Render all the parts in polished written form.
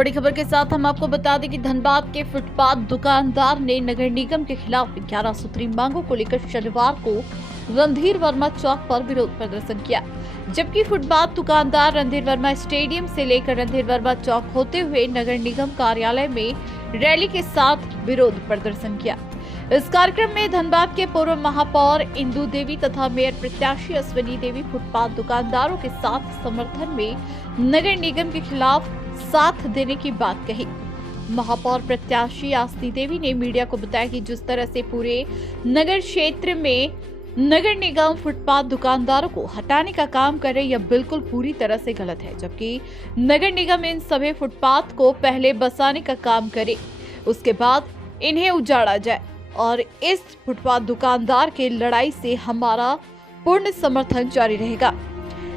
बड़ी खबर के साथ हम आपको बता दें कि धनबाद के फुटपाथ दुकानदार ने नगर निगम के खिलाफ 11 सूत्री मांगों को लेकर शनिवार को रणधीर वर्मा चौक पर विरोध प्रदर्शन किया, जबकि फुटपाथ दुकानदार रणधीर वर्मा स्टेडियम से लेकर रणधीर वर्मा चौक होते हुए नगर निगम कार्यालय में रैली के साथ विरोध प्रदर्शन किया। इस कार्यक्रम में धनबाद के पूर्व महापौर इंदू देवी तथा मेयर प्रत्याशी अश्विनी देवी फुटपाथ दुकानदारों के साथ समर्थन में नगर निगम के खिलाफ साथ देने की बात कही। महापौर प्रत्याशी अश्विनी देवी ने मीडिया को बताया कि जिस तरह से पूरे नगर क्षेत्र में नगर निगम फुटपाथ दुकानदारों को हटाने का काम करे, यह बिल्कुल पूरी तरह से गलत है, जबकि नगर निगम इन सभी फुटपाथ को पहले बसाने का काम करे, उसके बाद इन्हें उजाड़ा जाए और इस फुटपाथ दुकानदार के लड़ाई से हमारा पूर्ण समर्थन जारी रहेगा।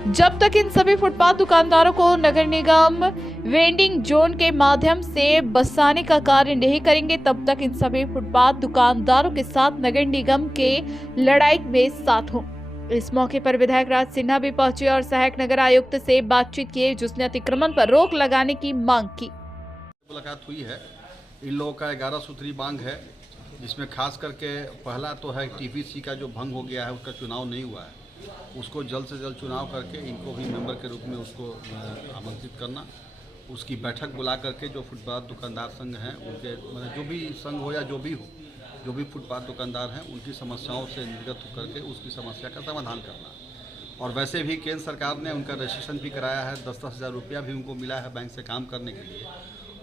जब तक इन सभी फुटपाथ दुकानदारों को नगर निगम वेंडिंग जोन के माध्यम से बसाने का कार्य नहीं करेंगे, तब तक इन सभी फुटपाथ दुकानदारों के साथ नगर निगम के लड़ाई में साथ हों। इस मौके पर विधायक राज सिन्हा भी पहुंचे और सहायक नगर आयुक्त से बातचीत किए, जिसने अतिक्रमण पर रोक लगाने की मांग की। मुलाकात हुई है, इन लोगों का 11 सूत्री मांग है, जिसमें खास करके पहला तो है टीपीसी का जो भंग हो गया है, उसका चुनाव नहीं हुआ है, उसको जल्द से जल्द चुनाव करके इनको भी मेंबर के रूप में उसको आमंत्रित करना, उसकी बैठक बुला करके जो फुटपाथ दुकानदार संघ हैं उनके जो भी संघ हो या जो भी फुटपाथ दुकानदार हैं उनकी समस्याओं से निर्गत करके उसकी समस्या का समाधान करना। और वैसे भी केंद्र सरकार ने उनका रजिस्ट्रेशन भी कराया है, 10-10 हज़ार रुपया भी उनको मिला है बैंक से काम करने के लिए।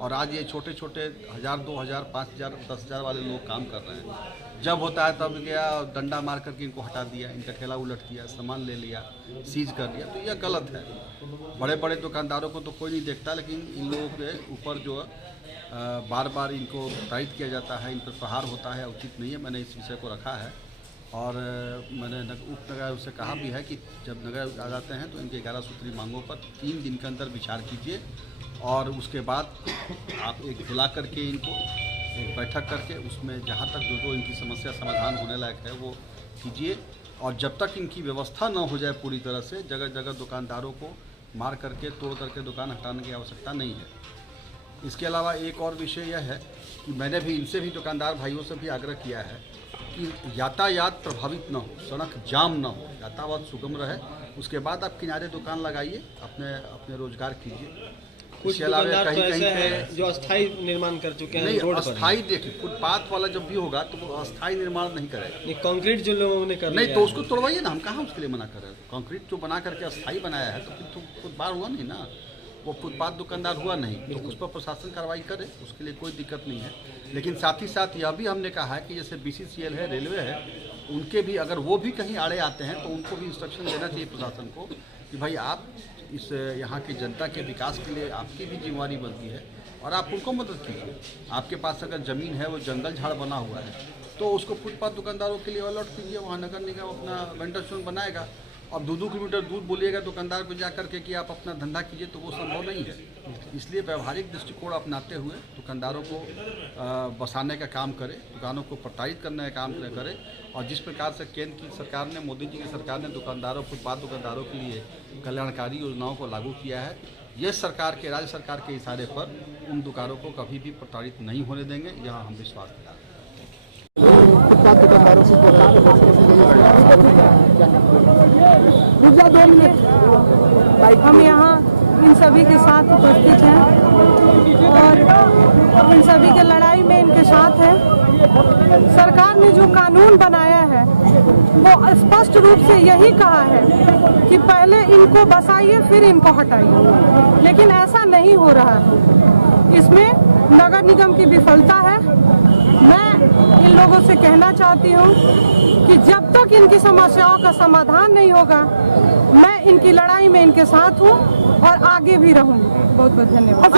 और आज ये छोटे छोटे 1000, 2000, 5000, 10,000 वाले लोग काम कर रहे हैं। जब होता है तब गया डंडा मार करके इनको हटा दिया, इनका ठेला उलट दिया, सामान ले लिया, सीज कर दिया, तो यह गलत है। बड़े बड़े दुकानदारों को तो कोई नहीं देखता, लेकिन इन लोगों के ऊपर जो बार बार इनको टाइट किया जाता है, इन पर प्रहार होता है, उचित नहीं है। मैंने इस विषय को रखा है और मैंने उप नगर से कहा भी है कि जब नगर आ जाते हैं तो इनके 11 सूत्री मांगों पर 3 दिन के अंदर विचार कीजिए और उसके बाद आप एक बुला करके इनको एक बैठक करके उसमें जहाँ तक जो इनकी समस्या समाधान होने लायक है वो कीजिए। और जब तक इनकी व्यवस्था न हो जाए पूरी तरह से, जगह जगह दुकानदारों को मार करके तोड़ करके दुकान हटाने की आवश्यकता नहीं है। इसके अलावा एक और विषय यह है कि मैंने भी इनसे भी दुकानदार भाइयों से भी आग्रह किया है कि यातायात प्रभावित न हो, सड़क जाम न हो, यातायात सुगम रहे। उसके बाद आप किनारे दुकान लगाइए, अपने रोजगार कीजिए। कुछ दुकानदार तो ऐसे हैं जो अस्थायी निर्माण कर चुके हैं रोड पर। अस्थायी देखिए, फुटपाथ वाला जब भी होगा तो वो अस्थायी निर्माण नहीं करेगा। कंक्रीट जो लोगों ने कर नहीं तो उसको तोड़वाइए ना, हम कहाँ उसके लिए मना कर रहे हैं। कंक्रीट जो बना करके अस्थायी बनाया है तो फिर तो फुटपाथ हुआ नहीं ना, वो फुटपाथ दुकानदार हुआ नहीं, तो उस पर प्रशासन कार्रवाई करे, उसके लिए कोई दिक्कत नहीं है। लेकिन साथ ही साथ यह भी हमने कहा है कि जैसे BCCL है, रेलवे है, उनके भी अगर वो भी कहीं आड़े आते हैं तो उनको भी इंस्ट्रक्शन देना चाहिए प्रशासन को कि भाई आप इस यहाँ की जनता के विकास के लिए आपकी भी जिम्मेवारी बनती है और आप उनको मदद कीजिए। आपके पास अगर ज़मीन है, वो जंगल झाड़ बना हुआ है, तो उसको फुटपाथ दुकानदारों के लिए अलॉट कीजिए। वहाँ नगर निगम अपना वेंडर जोन बनाएगा। अब 2-2 किलोमीटर दूर बोलिएगा दुकानदार को जा करके कि आप अपना धंधा कीजिए, तो वो संभव नहीं है। इसलिए व्यवहारिक दृष्टिकोण अपनाते हुए दुकानदारों को बसाने का काम करें, दुकानों को प्रताड़ित करने का काम करें। और जिस प्रकार से केंद्र की सरकार ने, मोदी जी की सरकार ने दुकानदारों, फुटपाथ दुकानदारों के लिए कल्याणकारी योजनाओं को लागू किया है, ये सरकार के, राज्य सरकार के इशारे पर उन दुकानों को कभी भी प्रताड़ित नहीं होने देंगे, यह हम विश्वास दिलाते हैं। हम यहाँ इन सभी के साथ उपस्थित हैं और इन सभी के लड़ाई में इनके साथ हैं। सरकार ने जो कानून बनाया है वो स्पष्ट रूप से यही कहा है कि पहले इनको बसाइए फिर इनको हटाइए, लेकिन ऐसा नहीं हो रहा है। इसमें नगर निगम की विफलता है। मैं इन लोगों से कहना चाहती हूँ कि जब तक इनकी समस्याओं का समाधान नहीं होगा, मैं इनकी लड़ाई में इनके साथ हूँ और आगे भी रहूँगी। बहुत बहुत धन्यवाद।